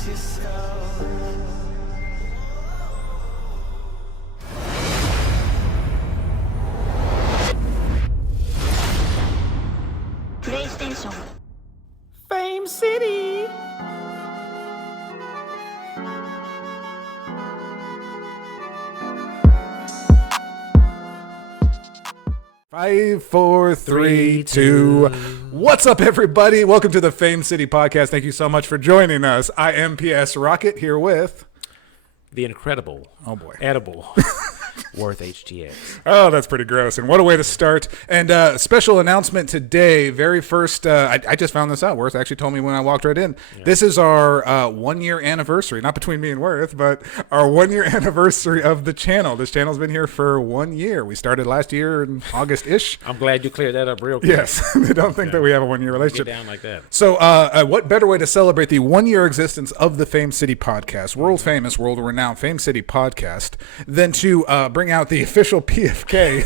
PlayStation. Fame City. Five, four, three, two. What's up, everybody? Welcome to the Fame City podcast. Thank you so much for joining us. I am PSRocket here with The incredible. Oh boy. Edible. Worth HTX. Oh, that's pretty gross. And what a way to start. And special announcement today. Very first, I just found this out. Worth actually told me when I walked right in. Yeah. This is our 1 year anniversary, not between me and Worth, but our 1 year anniversary of the channel. This channel's been here for 1 year. We started last year in August-ish. I'm glad you cleared that up real quick. Yes. They don't think that we have a 1 year relationship. Get down like that. So what better way to celebrate the 1 year existence of the Fame City podcast, world famous, world renowned Fame City podcast, than to bring out the official PFK.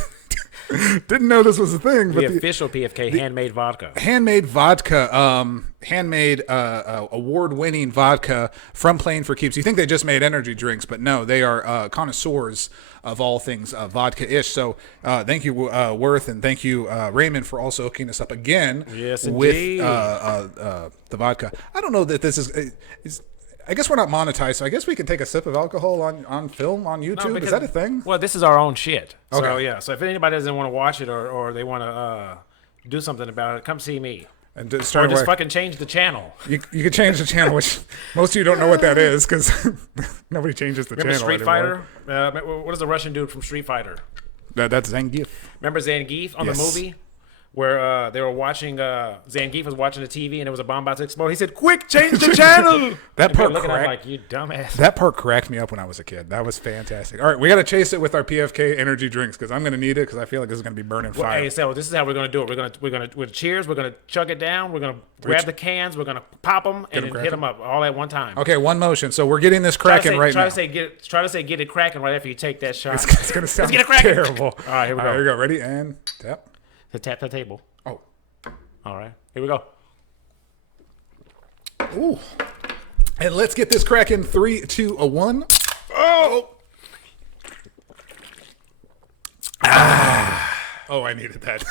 Didn't know this was a thing. But the official PFK, handmade vodka. Handmade vodka, handmade award-winning vodka from Playing for Keeps. You think they just made energy drinks, but no, they are connoisseurs of all things vodka-ish. So thank you, Worth, and thank you, Raymond, for also hooking us up again with the vodka. I don't know that this is I guess we're not monetized, so I guess we can take a sip of alcohol on film on YouTube. No, because, is that a thing? Well, this is our own shit. Okay. So, yeah. So if anybody doesn't want to watch it or they want to do something about it, come see me. And just fucking change the channel. You can change the channel, which most of you don't know what that is because nobody changes the channel Street anymore. Fighter? What is the Russian dude from Street Fighter? That's Zangief. Remember Zangief on the movie? Where they were watching, Zangief was watching the TV and there was a bomb about to explode. He said, "Quick, change the channel!" That part looking at him like, you dumbass. That part cracked me up when I was a kid. That was fantastic. All right, we got to chase it with our PFK energy drinks because I'm going to need it because I feel like this is going to be burning fire. Hey, so this is how we're going to do it. We're going to cheers. We're going to chug it down. We're going to grab the cans. We're going to pop them and then hit them up all at one time. Okay, one motion. So we're getting this cracking right now. Try to say get it cracking right after you take that shot. It's going to sound terrible. All right, here we go. Here we go. Ready and tap. Tap the table. Oh. All right, here we go. Ooh. And let's get this cracking. 3, 2, 1. Oh. Oh, I needed that.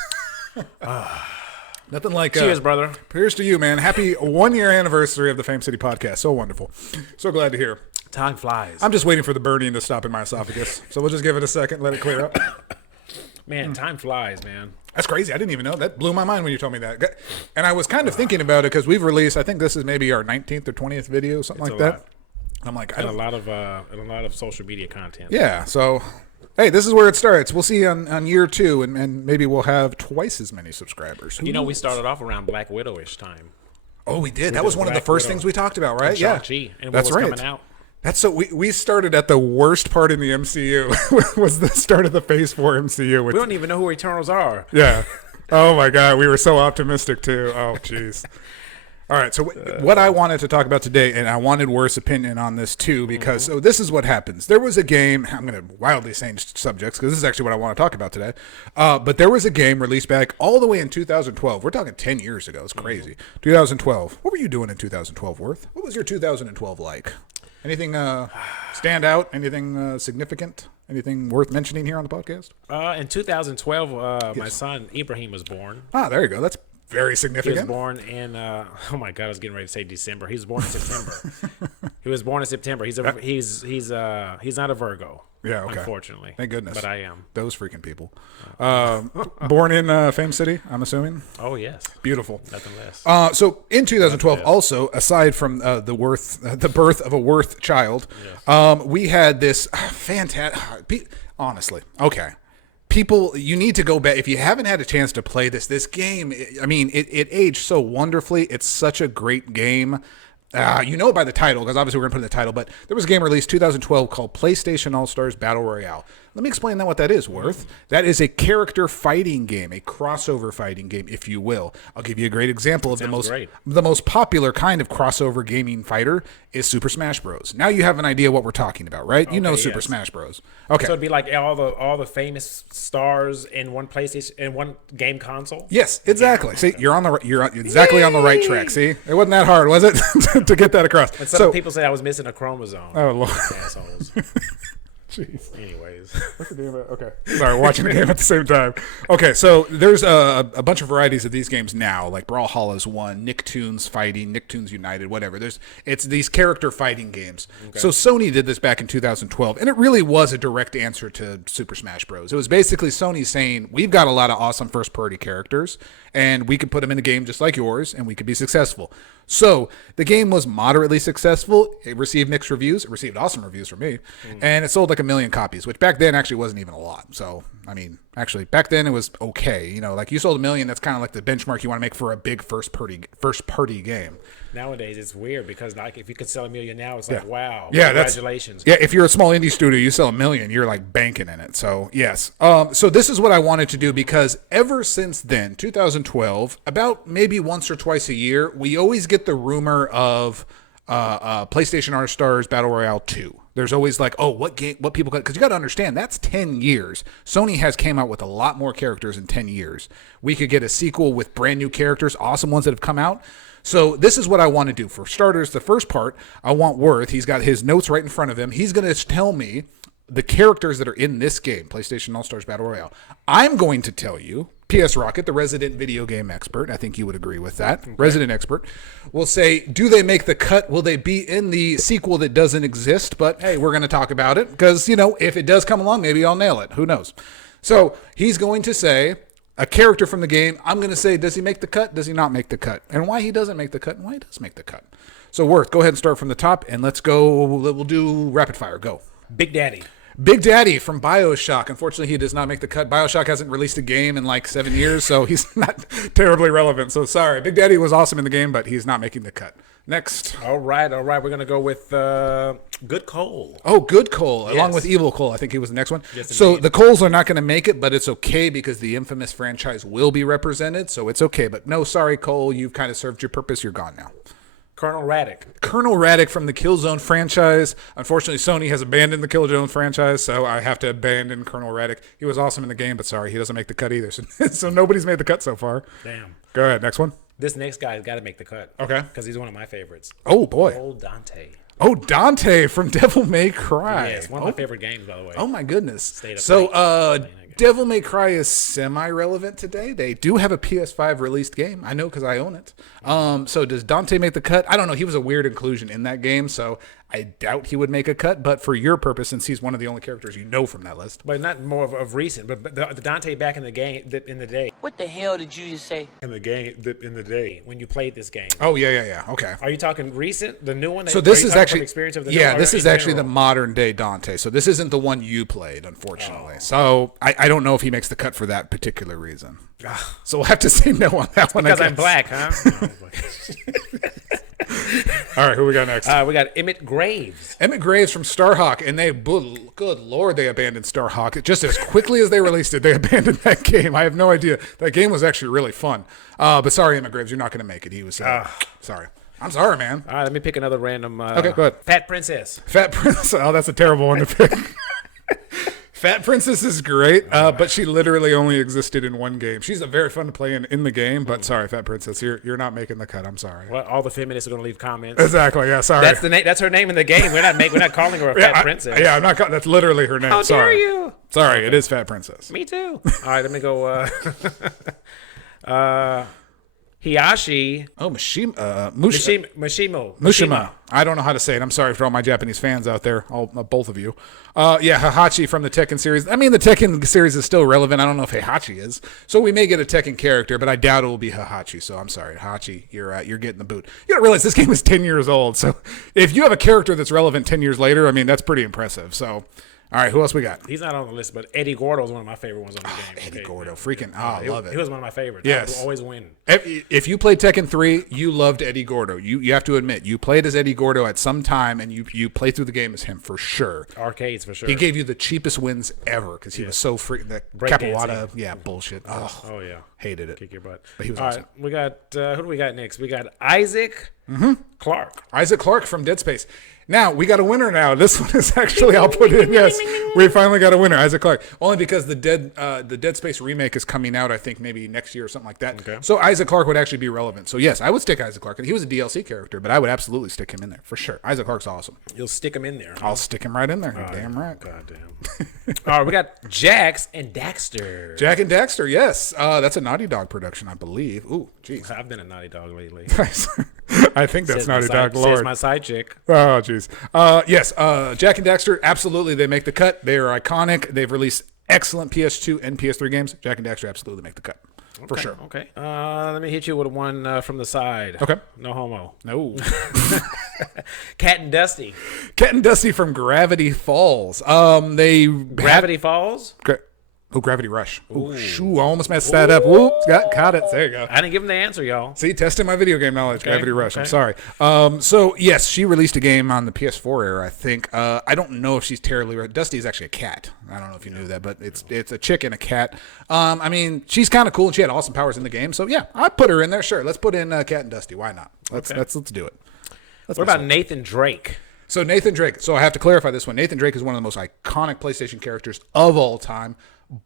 Nothing like cheers, brother. Cheers to you, man. Happy 1 year anniversary of the Fame City podcast. So wonderful. So glad to hear. Time flies. I'm just waiting for the burning to stop in my esophagus. So we'll just give it a second, let it clear up. Man, time flies, man. That's crazy. I didn't even know. That blew my mind when you told me that. And I was kind of thinking about it because we've released, I think this is maybe our 19th or 20th video, something like that. I'm like, and a lot of social media content. Yeah. So, hey, this is where it starts. We'll see on year 2, and maybe we'll have twice as many subscribers. You know, we started off around Black Widow-ish time. Oh, we did. That was one of the first things we talked about, right? Yeah. And that's right. Coming out. That's so we started at the worst part in the MCU was the start of the Phase 4 MCU. We don't even know who Eternals are. Yeah. Oh my God, we were so optimistic too. Oh jeez. All right, so what I wanted to talk about today, and I wanted Worth's opinion on this too, because so this is what happens. There was a game, I'm going to wildly change subjects, because this is actually what I want to talk about today, but there was a game released back all the way in 2012. We're talking 10 years ago. It's crazy. 2012. What were you doing in 2012, Worth? What was your 2012 like? Anything stand out? Anything significant? Anything worth mentioning here on the podcast? In 2012, my son Ibrahim was born. Ah, there you go. That's very significant. He was born in, oh my God, I was getting ready to say December. He was born in September. He was born in September. He's not a Virgo. Yeah, okay. Unfortunately. Thank goodness. But I am. Those freaking people. Born in Fame City, I'm assuming? Oh, yes. Beautiful. Nothing less. So in 2012, also, aside from the birth of a Worth child, yes. We had this fantastic, honestly, okay. People, you need to go back. If you haven't had a chance to play this game, I mean, it aged so wonderfully. It's such a great game. You know by the title, because obviously we're going to put in the title, but there was a game released 2012 called PlayStation All-Stars Battle Royale. Let me explain what that is, Worth. That is a character fighting game, a crossover fighting game, if you will. I'll give you a great example of the most popular kind of crossover gaming fighter is Super Smash Bros. Now you have an idea what we're talking about, right? You know Super Smash Bros. Okay. So it'd be like all the famous stars in one PlayStation in one game console. Yes, exactly. See, you're exactly on the right track. See, it wasn't that hard, was it, to get that across. And some people say I was missing a chromosome. Oh, Lord. Assholes. Jeez. Anyways. What's the game about? Okay. Sorry, watching the game at the same time. Okay, so there's a bunch of varieties of these games now, like Brawlhalla's one, Nicktoons Fighting, Nicktoons United, whatever. It's these character fighting games. Okay. So Sony did this back in 2012, and it really was a direct answer to Super Smash Bros. It was basically Sony saying, we've got a lot of awesome first-party characters, and we can put them in a game just like yours, and we could be successful. So the game was moderately successful. It received mixed reviews. It received awesome reviews from me. And it sold like 1 million copies, which back then actually wasn't even a lot. So, I mean, actually, back then it was okay. You know, like you sold 1 million, that's kind of like the benchmark you want to make for a big first-party game. Nowadays, it's weird because like if you could sell 1 million now, it's like, wow, yeah, congratulations. If you're a small indie studio, you sell 1 million, you're like banking in it. So, yes. So this is what I wanted to do because ever since then, 2012, about maybe once or twice a year, we always get the rumor of PlayStation All-Stars Battle Royale 2. There's always like, oh, what people got, because you got to understand, that's 10 years. Sony has came out with a lot more characters in 10 years. We could get a sequel with brand new characters, awesome ones that have come out. So this is what I want to do. For starters, the first part, I want Worth. He's got his notes right in front of him. He's going to tell me the characters that are in this game, PlayStation All-Stars Battle Royale. I'm going to tell you, PSRocket, the resident video game expert, I think you would agree with that, resident expert, will say, do they make the cut? Will they be in the sequel that doesn't exist? But hey, we're going to talk about it because, you know, if it does come along, maybe I'll nail it. Who knows? So he's going to say a character from the game. I'm going to say, does he make the cut? Does he not make the cut? And why he doesn't make the cut and why he does make the cut. So Worth, go ahead and start from the top and let's go. We'll do rapid fire. Go. Big Daddy. Big Daddy from BioShock. Unfortunately, he does not make the cut. BioShock hasn't released a game in like 7 years, so he's not terribly relevant. So sorry. Big Daddy was awesome in the game, but he's not making the cut. Next. All right. We're going to go with Good Cole. Oh, Good Cole, yes. Along with Evil Cole. I think he was the next one. Yes, so the Coles are not going to make it, but it's okay because the infamous franchise will be represented, so it's okay. But no, sorry, Cole. You've kind of served your purpose. You're gone now. Colonel Raddick. Colonel Raddick from the Killzone franchise. Unfortunately, Sony has abandoned the Killzone franchise, so I have to abandon Colonel Raddick. He was awesome in the game, but sorry, he doesn't make the cut either. So nobody's made the cut so far. Damn. Go ahead, next one. This next guy's got to make the cut. Okay. Because he's one of my favorites. Oh, boy. Old Dante. Oh, Dante from Devil May Cry. Yeah, it's one of my favorite games, by the way. Oh, my goodness. Stayed up So, late. Devil May Cry is semi-relevant today. They do have a PS5 released game. I know because I own it. So does Dante make the cut? I don't know. He was a weird inclusion in that game, so I doubt he would make a cut. But for your purpose, since he's one of the only characters you know from that list. But not more of recent, but the Dante back in the game, in the day. What the hell did you just say? In the day, when you played this game. Oh, yeah. Okay. Are you talking recent? The new one? So this is actually experience of the this is actually the modern day Dante. So this isn't the one you played, unfortunately. Oh. So I don't know if he makes the cut for that particular reason. So we'll have to say no on that one. Because I'm black, huh? All right, who we got next? We got Emmett Graves. Emmett Graves from Starhawk, and good Lord, they abandoned Starhawk. Just as quickly as they released it, they abandoned that game. I have no idea. That game was actually really fun. But sorry, Emmett Graves, you're not going to make it. He was sorry. I'm sorry, man. All right, let me pick another random. Okay, go ahead. Fat Princess. Fat Princess. Oh, that's a terrible one to pick. Fat Princess is great, but she literally only existed in one game. She's very fun to play in the game, but sorry, Fat Princess, you're not making the cut. I'm sorry. Well, all the feminists are going to leave comments. Exactly. Yeah. Sorry. That's the name. That's her name in the game. We're not calling her a Fat Princess. I'm not. That's literally her name. How sorry. dare you? Sorry, okay. It is Fat Princess. Me too. All right, let me go. Hiyashi. Oh, Mishima. I don't know how to say it. I'm sorry for all my Japanese fans out there, both of you. Heihachi from the Tekken series. I mean, the Tekken series is still relevant. I don't know if Heihachi is. So we may get a Tekken character, but I doubt it will be Heihachi. So I'm sorry, Heihachi, you're getting the boot. You gotta realize this game is 10 years old. So if you have a character that's relevant 10 years later, I mean, that's pretty impressive. So. All right, who else we got? He's not on the list, but Eddie Gordo is one of my favorite ones on the game. Eddie Gordo, freaking, I love it. He was one of my favorites. Yes. I always win. If you played Tekken 3, you loved Eddie Gordo. You have to admit, you played as Eddie Gordo at some time, and you played through the game as him for sure. Arcades, for sure. He gave you the cheapest wins ever because he was so freaking, that Capoeira, bullshit. Oh, yeah. Hated it. Kick your butt. But he was All awesome. right, we got who do we got next? We got Isaac Clarke. Isaac Clarke from Dead Space. Now, we got a winner now. This one is actually, I'll put in, yes. We finally got a winner, Isaac Clarke. Only because the Dead Space remake is coming out, I think, maybe next year or something like that. Okay. So Isaac Clarke would actually be relevant. So, yes, I would stick Isaac Clarke. He was a DLC character, but I would absolutely stick him in there, for sure. Isaac Clarke's awesome. You'll stick him in there. I'll stick him right in there. You're damn right. God damn. All right, we got Jax and Daxter. Jack and Daxter, yes. That's a Naughty Dog production, I believe. Ooh, jeez. I've been a Naughty Dog lately. I think that's Naughty Dog Lord. Says my side chick. Oh, jeez. Yes, Jack and Daxter, absolutely, they make the cut. They are iconic. They've released excellent PS2 and PS3 games. Jack and Daxter absolutely make the cut, for sure. Okay. Let me hit you with one from the side. Okay. No homo. No. Cat and Dusty. Cat and Dusty from Gravity Falls. Gravity Falls? Gravity Rush. Ooh, shoo, I almost messed that up. Whoop, caught it. There you go. I didn't give him the answer, y'all. See, testing my video game knowledge. Gravity Rush. Okay. I'm sorry. So, yes, she released a game on the PS4 era, I think. I don't know if she's terribly... Dusty is actually a cat. I don't know if you knew that, but it's a chick and a cat. I mean, she's kind of cool, and she had awesome powers in the game. So, yeah, I'd put her in there. Sure, let's put in Cat and Dusty. Why not? Let's do it. What about Nathan Drake? So, Nathan Drake. So, I have to clarify this one. Nathan Drake is one of the most iconic PlayStation characters of all time.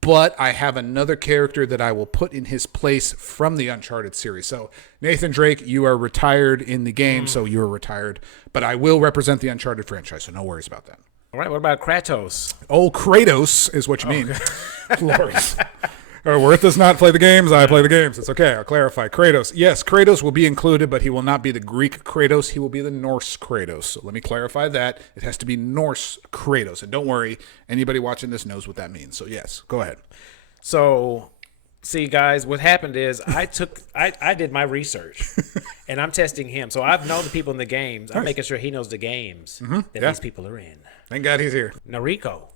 But I have another character that I will put in his place from the Uncharted series. So, Nathan Drake, you are retired in the game, so you're retired. But I will represent the Uncharted franchise, so no worries about that. All right, what about Kratos? Oh, Kratos is what you mean. Glorious. Worth does not play the games. I play the games. It's okay. I'll clarify. Kratos. Yes, Kratos will be included, but he will not be the Greek Kratos. He will be the Norse Kratos. So let me clarify that. It has to be Norse Kratos. And don't worry, anybody watching this knows what that means. So yes, go ahead. So, see, guys, what happened is I did my research, and I'm testing him. So I've known the people in the games. I'm making sure he knows the games that these people are in. Thank God he's here. Noriko.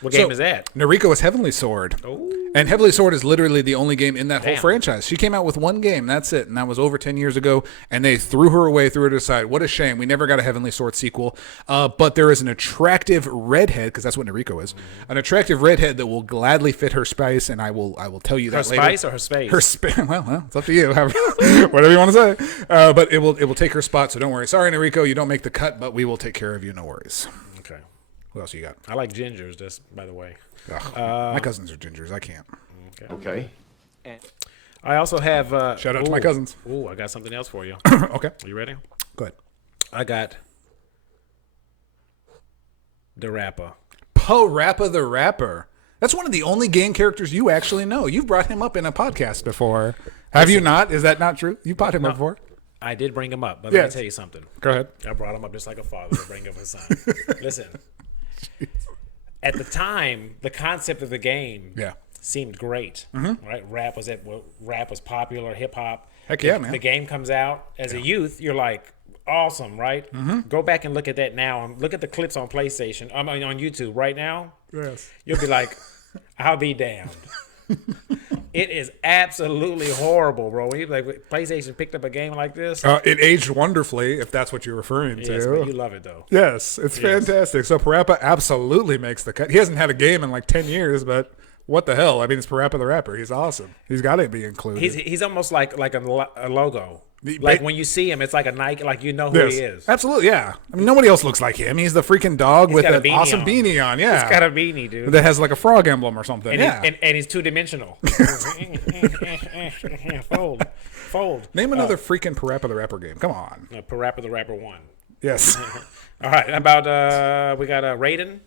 What game is that? Noriko is Heavenly Sword. Oh. And Heavenly Sword is literally the only game in that whole Damn. franchise. She came out with one game, that's it. And that was over 10 years ago. And they threw her away, threw her to the side. What a shame. We never got a Heavenly Sword sequel. But there is an attractive redhead, because that's what Noriko is, an attractive redhead that will gladly fit her spice. And I will tell you that later. Her spice or her space? Well, it's up to you. Whatever you want to say. But it will take her spot, so don't worry. Sorry, Noriko, you don't make the cut, but we will take care of you. No worries. Okay. What else you got? I like gingers, just by the way. My cousins are gingers. I can't. Okay. I also have... Shout out to my cousins. Ooh, I got something else for you. Okay. Are you ready? Go ahead. I got the rapper. PSRocket the Rapper. That's one of the only game characters you actually know. You've brought him up in a podcast before. Have you not? Is that not true? You brought him up before? I did bring him up, but let me tell you something. Go ahead. I brought him up just like a father to bring up his son. Listen. At the time, the concept of the game seemed great, right? Rap was popular, hip hop. Heck yeah, man. The game comes out as a youth, you're like, awesome, right? Go back and look at that now, and look at the clips on PlayStation, on YouTube right now. Yes. You'll be like, I'll be damned. It is absolutely horrible, bro. When you like PlayStation picked up a game like this, it aged wonderfully, if that's what you're referring to. yes, but you love it though. Yes, it's fantastic. So PSRocket absolutely makes the cut. He hasn't had a game in like 10 years, but what the hell? I mean, it's PSRocket the Rapper. He's awesome. He's got to be included. He's almost like a logo. Like when you see him, it's like a Nike, like you know who he is. Absolutely, yeah. I mean, nobody else looks like him. He's the freaking dog with got a an beanie awesome on. beanie on. Yeah, He's got a beanie, dude. that has like a frog emblem or something. And he's two-dimensional. Fold. Name another freaking PSRocket the Rapper game. Come on. PSRocket the Rapper 1. Yes. All right, how about we got Raiden.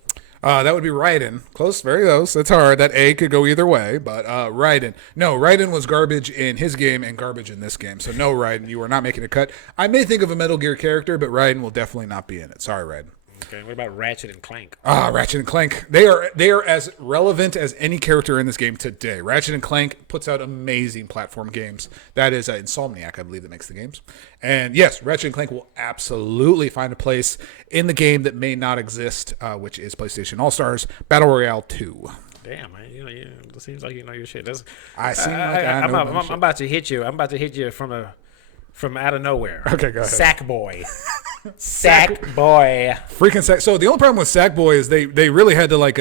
That would be Raiden. Close, very close. It's hard. That A could go either way, but Raiden. No, Raiden was garbage in his game and garbage in this game. So no, Raiden, you are not making a cut. I may think of a Metal Gear character, but Raiden will definitely not be in it. Sorry, Raiden. Okay, what about Ratchet and Clank? Ratchet and Clank. They are as relevant as any character in this game today. Ratchet and Clank puts out amazing platform games. That is Insomniac, I believe, that makes the games. And yes, Ratchet and Clank will absolutely find a place in the game that may not exist, which is PlayStation All-Stars Battle Royale 2. Damn, man, it seems like you know your shit. I'm about to hit you. I'm about to hit you from out of nowhere. Okay, go ahead. Sackboy. Sackboy. Freaking Sack. So the only problem with Sackboy is they really had to like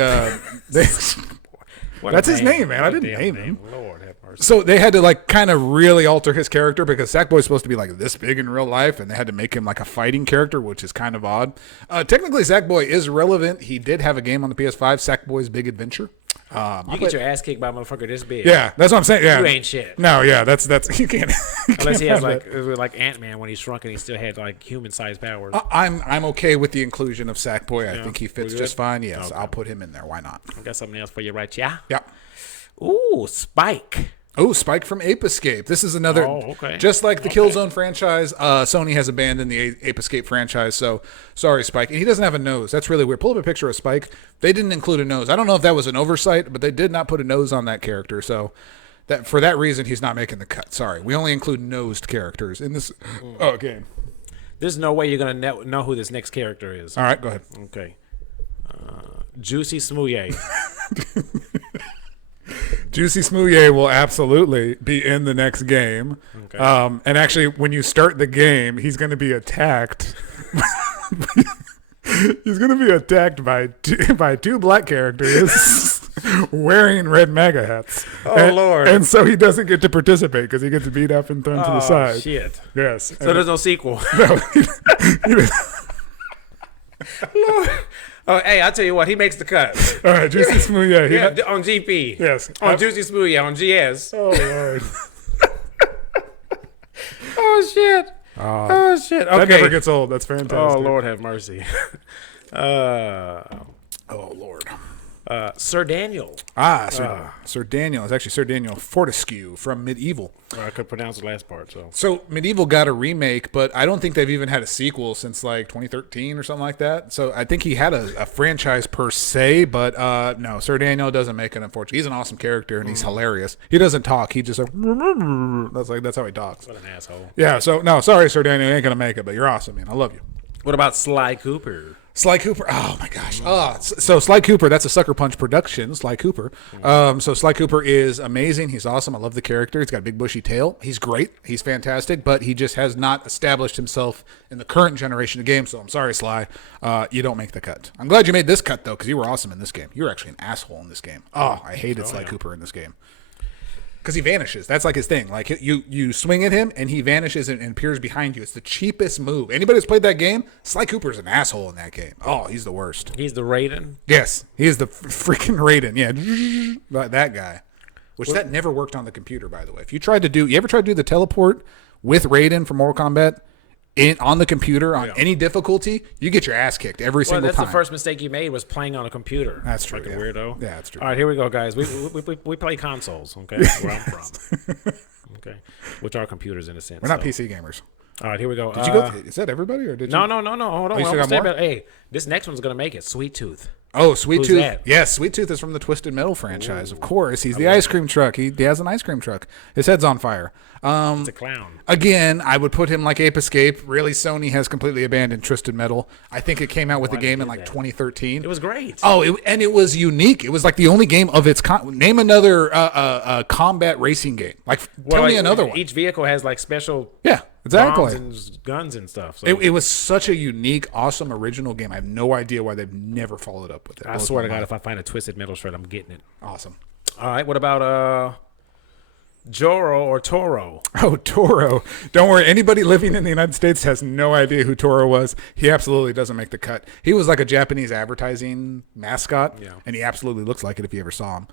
What That's his name, man. I didn't name him. Lord have mercy. So they had to like kind of really alter his character because Sackboy's supposed to be like this big in real life, and they had to make him like a fighting character, which is kind of odd. Technically, Sackboy is relevant. He did have a game on the PS5, Sackboy's Big Adventure. You get your ass kicked by a motherfucker this big. Yeah, that's what I'm saying. Yeah, you ain't shit. No, yeah, that's you can't. Unless he has like Ant-Man when he shrunk and he still had like human-sized powers. I'm okay with the inclusion of Sackboy. I think he fits just fine. Yes, okay. I'll put him in there. Why not? I got something else for you, right? Yeah. Yeah. Ooh, Spike. Oh, Spike from Ape Escape. This is another, just like the Killzone franchise, Sony has abandoned the Ape Escape franchise, so sorry, Spike. And he doesn't have a nose. That's really weird. Pull up a picture of Spike. They didn't include a nose. I don't know if that was an oversight, but they did not put a nose on that character, so that for that reason, he's not making the cut. Sorry. We only include nosed characters in this game. There's no way you're going to know who this next character is. All right, go ahead. Okay. Juicy Smouye. Juicy Smouye will absolutely be in the next game. Okay. And actually, when you start the game, he's going to be attacked. He's going to be attacked by two black characters wearing red MAGA hats. Oh, Lord. And so he doesn't get to participate because he gets beat up and thrown to the side. Shit. Yes. So there's no sequel. No. Lord. Oh, hey, I'll tell you what. He makes the cut. All right, Juicy Smouye. Yeah, on GP. Yes. On Juicy Smouye, on GS. Oh, Lord. Oh, shit. Oh, shit. Okay. That never gets old. That's fantastic. Oh, Lord have mercy. Oh, Lord. Sir Daniel. Sir Daniel. It's actually Sir Daniel Fortescue from Medieval. I could pronounce the last part. So Medieval got a remake, but I don't think they've even had a sequel since like 2013 or something like that. So I think he had a franchise per se, but no, Sir Daniel doesn't make it, unfortunately. He's an awesome character, and he's hilarious. He doesn't talk. He just that's how he talks. What an asshole. Yeah, so no, sorry, Sir Daniel, you ain't going to make it, but you're awesome, man. I love you. What about Sly Cooper? Sly Cooper. Oh my gosh. So Sly Cooper, that's a Sucker Punch production, Sly Cooper. So Sly Cooper is amazing. He's awesome. I love the character. He's got a big bushy tail. He's great. He's fantastic, but he just has not established himself in the current generation of games. So I'm sorry, Sly. You don't make the cut. I'm glad you made this cut, though, because you were awesome in this game. You were actually an asshole in this game. Oh, I hated Sly Cooper in this game. Because he vanishes. That's like his thing. Like you swing at him and he vanishes and appears behind you. It's the cheapest move. Anybody who's played that game, Sly Cooper's an asshole in that game. Oh, he's the worst. He's the Raiden? Yes. He is the freaking Raiden. Yeah. That guy. Which that never worked on the computer, by the way. If you ever tried to do the teleport with Raiden from Mortal Kombat on the computer on any difficulty, you get your ass kicked every single time. That's the first mistake you made was playing on a computer. That's true. Like a weirdo. Yeah, that's true. All right, here we go, guys. We play consoles, okay? Where I'm from. Okay. Which are computers in a sense. We're not PC gamers. All right, here we go. Did you go? Is that everybody or did you? No. Hold on. You still got more? Hey, this next one's gonna make it. Sweet Tooth. Oh, Sweet Who's Tooth. that? Yes, Sweet Tooth is from the Twisted Metal franchise. Of course. He's the ice cream truck. He has an ice cream truck. His head's on fire. It's a clown. Again, I would put him like Ape Escape. Really, Sony has completely abandoned Twisted Metal. I think it came out with the game in like 2013. It was great. Oh, and it was unique. It was like the only game of its name another combat racing game. Tell me another one. Each vehicle has like special exactly bombs and guns and stuff. So. It was such a unique, awesome original game. I have no idea why they've never followed up with it. I swear to God, if I find a Twisted Metal shred, I'm getting it. Awesome. All right, what about Joro or Toro? Oh, Toro. Don't worry. Anybody living in the United States has no idea who Toro was. He absolutely doesn't make the cut. He was like a Japanese advertising mascot, and he absolutely looks like it if you ever saw him.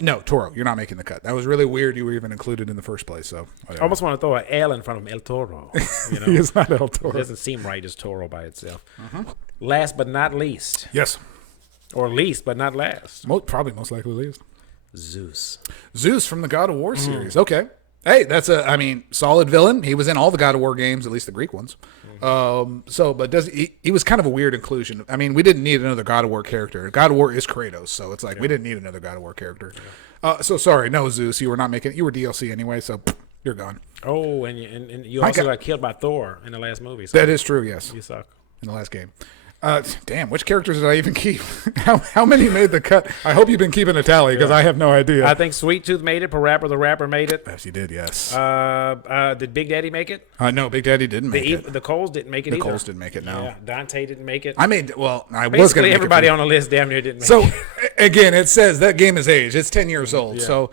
No, Toro, you're not making the cut. That was really weird you were even included in the first place. So I almost want to throw an L in front of El Toro. You know? He is not El Toro. It doesn't seem right, just Toro by itself. Last but not least. Yes. Or least but not last. Probably most likely least. Zeus from the God of War series. Okay. Hey, that's solid villain. He was in all the God of War games, at least the Greek ones. He was kind of a weird inclusion. I mean, we didn't need another God of War character. God of War is Kratos, so it's like we didn't need another God of War character. So sorry, no Zeus, you were not making. You were DLC anyway, so you're gone. Oh, and you also got killed by Thor in the last movie. So that is true. Yes, you suck in the last game. Damn, which characters did I even keep? How many made the cut? I hope you've been keeping a tally because I have no idea. I think Sweet Tooth made it. Parappa the Rapper made it. Yes, he did, yes. Did Big Daddy make it? No, Big Daddy didn't make it. The Coles didn't make it either. The Coles didn't make it, no. Yeah, Dante didn't make it. I was going to Basically, everybody on the list damn near didn't make it. So, again, it says that game is aged. It's 10 years old. So,